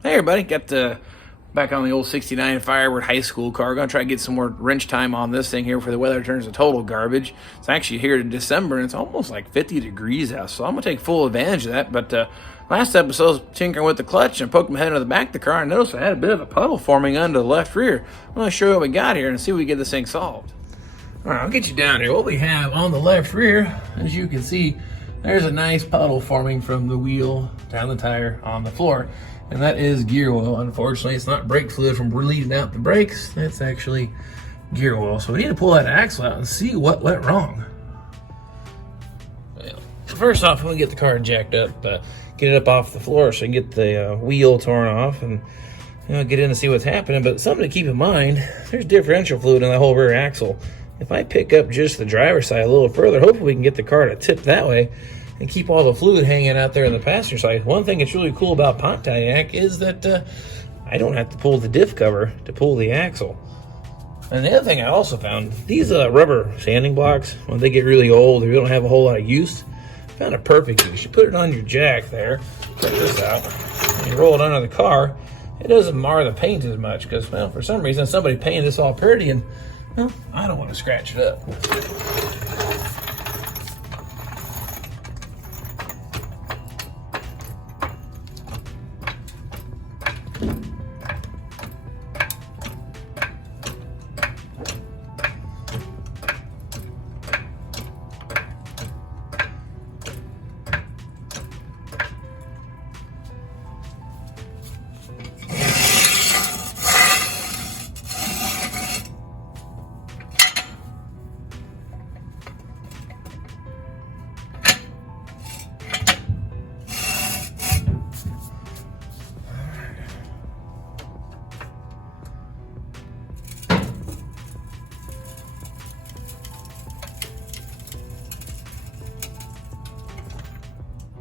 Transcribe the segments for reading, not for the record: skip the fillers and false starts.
Hey everybody, got back on the old 69 Firebird high school car. Gonna try to get some more wrench time on this thing here before the weather turns to total garbage. It's actually here in December and it's almost like 50 degrees out, so I'm gonna take full advantage of that. But last episode I was tinkering with the clutch and poked my head into the back of the car and noticed I had a bit of a puddle forming under the left rear. I'm gonna show you what we got here and see if we can get this thing solved. Alright, I'll get you down here. What we have on the left rear, as you can see, there's a nice puddle forming from the wheel down the tire on the floor. And that is gear oil. Unfortunately, it's not brake fluid from bleeding out the brakes. That's actually gear oil. So we need to pull that axle out and see what went wrong. Well, first off, we get the car jacked up, get it up off the floor so you can get the wheel torn off and get in and see what's happening. But something to keep in mind, there's differential fluid in the whole rear axle. If I pick up just the driver's side a little further, hopefully we can get the car to tip that way and keep all the fluid hanging out there in the passenger side. One thing that's really cool about Pontiac is that I don't have to pull the diff cover to pull the axle. And the other thing I also found, these rubber sanding blocks, when they get really old or you don't have a whole lot of use, found a perfect use. You put it on your jack there, check this out, and you roll it under the car. It doesn't mar the paint as much because, well, for some reason somebody painted this all pretty and, well, I don't want to scratch it up.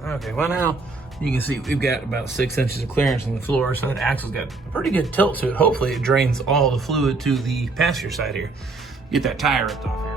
Okay, well now you can see we've got about 6 inches of clearance on the floor, so that axle's got a pretty good tilt to it. Hopefully it drains all the fluid to the passenger side here. Get that tire ripped off here.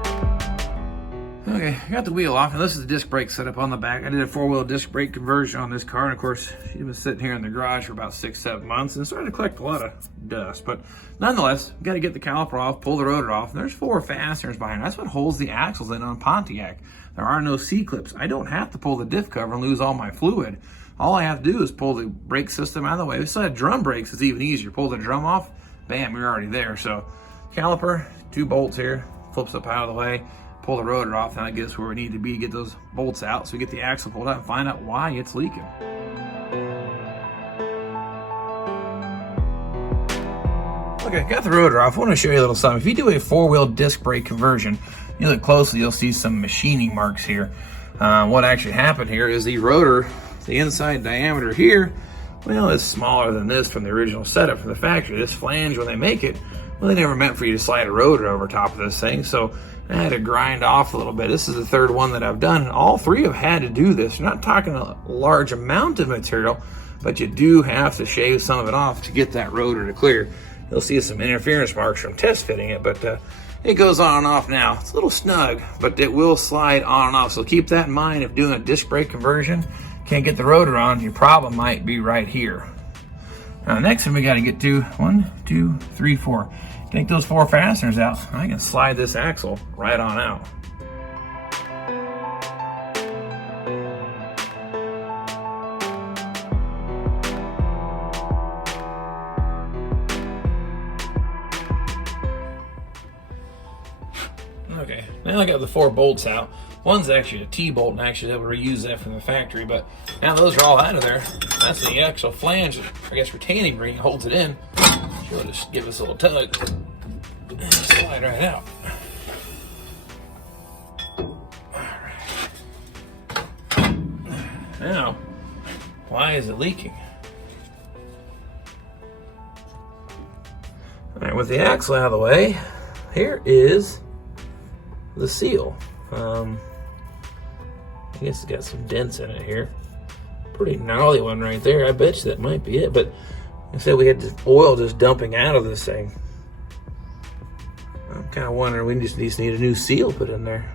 Okay, I got the wheel off, and this is the disc brake setup on the back. I did a 4-wheel disc brake conversion on this car, and of course, she's been sitting here in the garage for about 6-7 months and started to collect a lot of dust. But nonetheless, got to get the caliper off, pull the rotor off, and there's 4 fasteners behind. That's what holds the axles in on Pontiac. There are no C-clips. I don't have to pull the diff cover and lose all my fluid. All I have to do is pull the brake system out of the way. If it's had drum brakes, it's even easier. Pull the drum off, bam, you're already there. So caliper, 2 bolts here, flips up out of the way, pull the rotor off, and that gets where we need to be to get those bolts out so we get the axle pulled out and find out why it's leaking. Okay, got the rotor off. I want to show you a little something. If you do a 4-wheel disc brake conversion, you look closely, you'll see some machining marks here. What actually happened here is the rotor, the inside diameter here, well, it's smaller than this from the original setup from the factory. This flange, when they make it, well, they never meant for you to slide a rotor over top of this thing, so I had to grind off a little bit. This is the 3rd one that I've done, and all 3 have had to do this. You're not talking a large amount of material, but you do have to shave some of it off to get that rotor to clear. You'll see some interference marks from test fitting it, but it goes on and off now. It's a little snug, but it will slide on and off. So keep that in mind if doing a disc brake conversion. Can't get the rotor on, your problem might be right here. Now the next thing we got to get to, 1, 2, 3, 4. Take those 4 fasteners out. I can slide this axle right on out. Okay, now I got the 4 bolts out. One's actually a T-bolt and actually able to reuse that from the factory, but now those are all out of there. That's the actual flange, I guess retaining ring holds it in. She'll just give us a little tug and slide right out. Alright. Now, why is it leaking? Alright, with the axle out of the way, here is the seal. I guess it's got some dents in it here. Pretty gnarly one right there. I bet you that might be it, but like I said, we had the oil just dumping out of this thing. I'm kind of wondering, we just need a new seal put in there.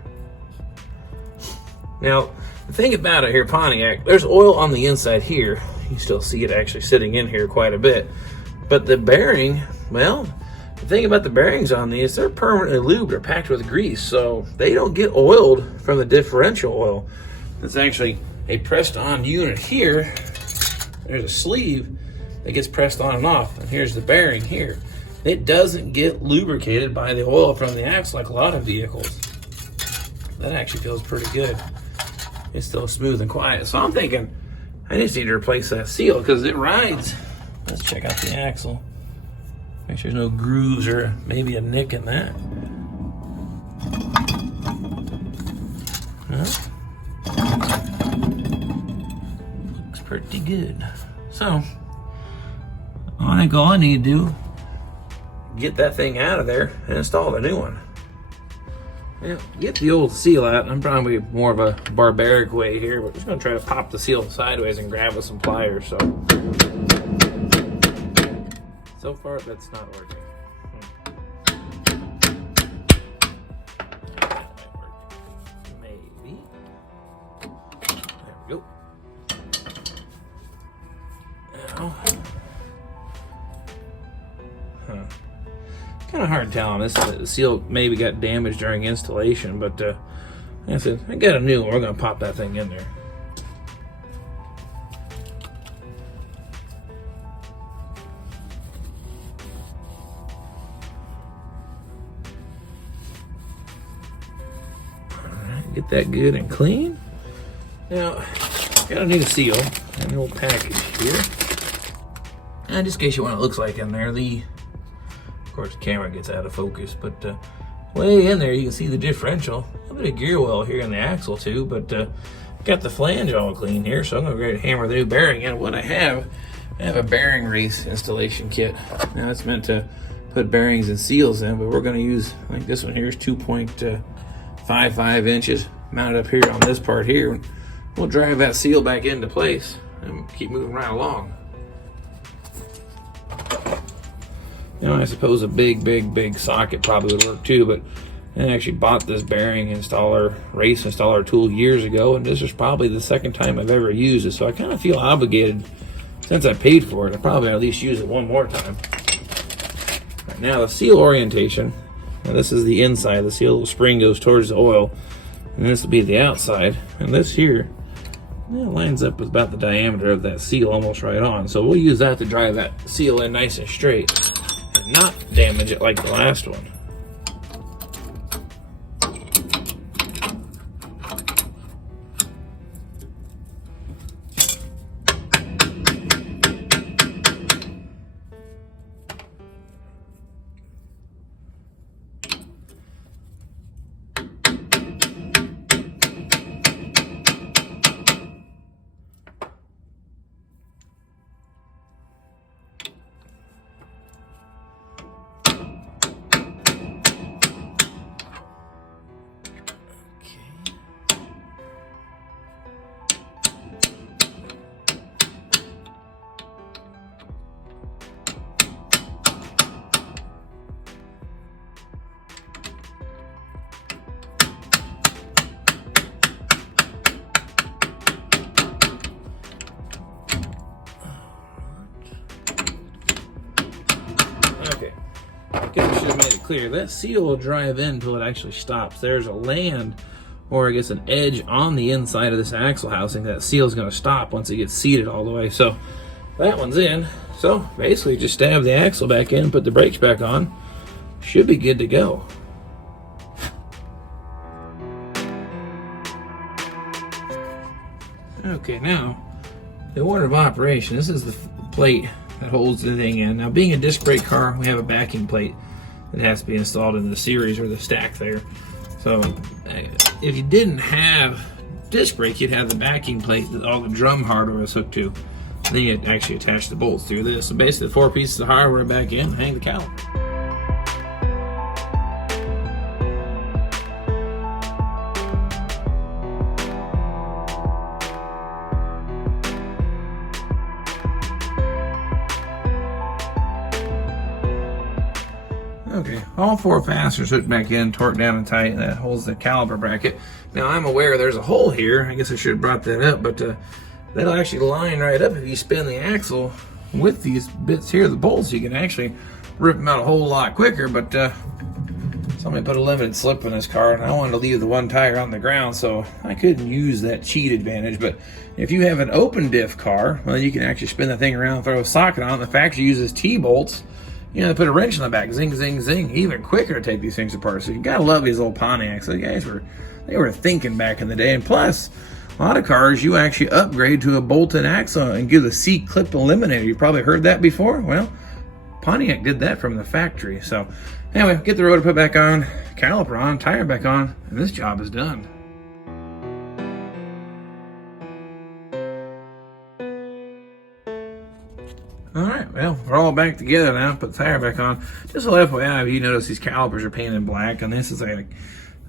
Now, the thing about it here, Pontiac, there's oil on the inside here. You can still see it actually sitting in here quite a bit. But the bearing, well, the thing about the bearings on these, they're permanently lubed or packed with grease, so they don't get oiled from the differential oil. It's actually a pressed on unit here. There's a sleeve that gets pressed on and off, and here's the bearing here. It doesn't get lubricated by the oil from the axle like a lot of vehicles. That actually feels pretty good. It's still smooth and quiet. So I'm thinking I just need to replace that seal because it rides. Let's check out the axle. Make sure there's no grooves or maybe a nick in that. Looks pretty good. So I think all I need to do, get that thing out of there and install the new one. Yeah, get the old seal out. I'm probably more of a barbaric way here, but I'm just gonna try to pop the seal sideways and grab with some pliers. So far that's not working. That might work. Maybe. There we go. Now, kind of hard telling. The seal maybe got damaged during installation, but like I said, I got a new one. We're gonna pop that thing in there. All right, get that good and clean. Now, got a new seal, a new package here. And just in case you want what it looks like in there, of course, the camera gets out of focus, but way in there you can see the differential. A little bit of gear oil here in the axle too, but got the flange all clean here, so I'm gonna go ahead and hammer the new bearing in. What I have a bearing race installation kit. Now it's meant to put bearings and seals in, but we're gonna use, I think this one here is 2.55 inches mounted up here on this part here. We'll drive that seal back into place and keep moving right along. You know, I suppose a big socket probably would work too, but I actually bought this bearing installer, race installer tool years ago, and this is probably the second time I've ever used it, so I kind of feel obligated, since I paid for it, I probably at least use it one more time. Right, now the seal orientation, now this is the inside, the seal spring goes towards the oil, and this will be the outside, and this here, it lines up with about the diameter of that seal almost right on, so we'll use that to drive that seal in nice and straight. Not damage it like the last one. Okay, I guess I should have made it clear. That seal will drive in until it actually stops. There's a land, or I guess an edge on the inside of this axle housing. That seal is going to stop once it gets seated all the way. So that one's in. So basically just stab the axle back in, put the brakes back on. Should be good to go. Okay, now the order of operation. This is the plate that holds the thing in. Now, being a disc brake car, we have a backing plate that has to be installed in the series or the stack there. So if you didn't have disc brake, you'd have the backing plate that all the drum hardware is hooked to. Then you'd actually attach the bolts through this. So basically, the 4 pieces of hardware back in, hang the caliper. Okay, all 4 fasteners hooked back in, torqued down and tight, and that holds the caliper bracket. Now I'm aware there's a hole here. I guess I should have brought that up, but that'll actually line right up if you spin the axle with these bits here, the bolts. You can actually rip them out a whole lot quicker. But somebody put a limited slip in this car, and I wanted to leave the one tire on the ground, so I couldn't use that cheat advantage. But if you have an open diff car, well, you can actually spin the thing around, throw a socket on it. The factory uses T-bolts. You know, they put a wrench in the back, zing, zing, zing, even quicker to take these things apart. So you gotta love these little Pontiacs. The guys were thinking back in the day. And plus, a lot of cars, you actually upgrade to a bolt-in axle and give the C-clip eliminator. You've probably heard that before. Well, Pontiac did that from the factory. So anyway, get the rotor put back on, caliper on, tire back on, and this job is done. All right, well, we're all back together now. Put the tire back on. Just a little FYI, you notice these calipers are painted black, and this is like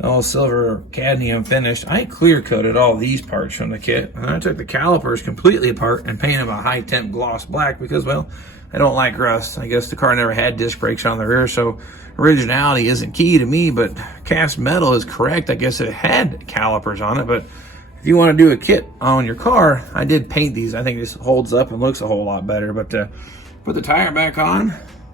all silver cadmium finished. I clear coated all these parts from the kit, and I took the calipers completely apart and painted them a high temp gloss black because, well, I don't like rust. I guess the car never had disc brakes on the rear, so originality isn't key to me, but cast metal is correct. I guess it had calipers on it, but if you want to do a kit on your car, I did paint these. I think this holds up and looks a whole lot better. But put the tire back on,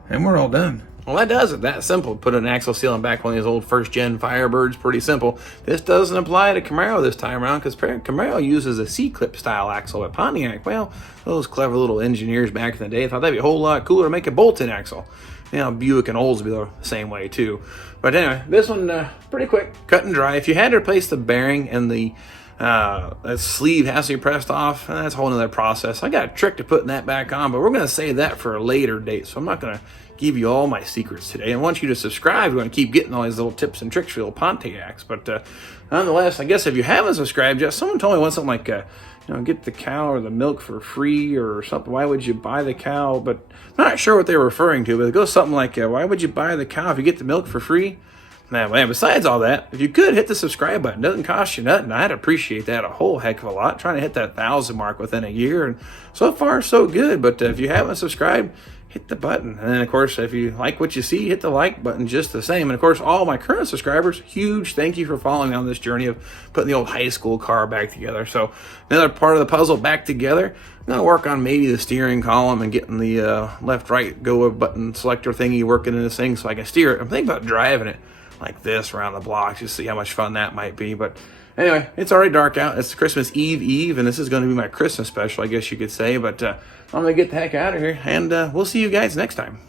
and we're all done. Well, that does it. That simple. Put an axle seal back one of these old first-gen Firebirds. Pretty simple. This doesn't apply to Camaro this time around because Camaro uses a C-clip style axle. But Pontiac, well, those clever little engineers back in the day thought that'd be a whole lot cooler to make a bolt-in axle. You know, Buick and Oldsmobile are the same way too. But anyway, this one pretty quick, cut and dry. If you had to replace the bearing and the that sleeve has to be pressed off, and that's a whole nother process. I got a trick to putting that back on, but we're going to save that for a later date, so I'm not going to give you all my secrets today. I want you to subscribe. We're going to keep getting all these little tips and tricks for little Pontiacs. But nonetheless, I guess if you haven't subscribed yet, someone told me once something like get the cow or the milk for free or something. Why would you buy the cow? But I'm not sure what they were referring to, but it goes something like, why would you buy the cow if you get the milk for free? Now, besides all that, if you could hit the subscribe button, it doesn't cost you nothing. I'd appreciate that a whole heck of a lot. Trying to hit that 1,000 mark within a year, and so far so good. But if you haven't subscribed, hit the button. And then, of course, if you like what you see, hit the like button just the same. And of course, all my current subscribers, huge thank you for following me on this journey of putting the old high school car back together. So another part of the puzzle back together. I'm going to work on maybe the steering column and getting the left-right go button selector thingy working in this thing so I can steer it. I'm thinking about driving it like this around the block, just see how much fun that might be. But anyway, it's already dark out. It's Christmas Eve, and this is going to be my Christmas special, I guess you could say. But I'm going to get the heck out of here, and we'll see you guys next time.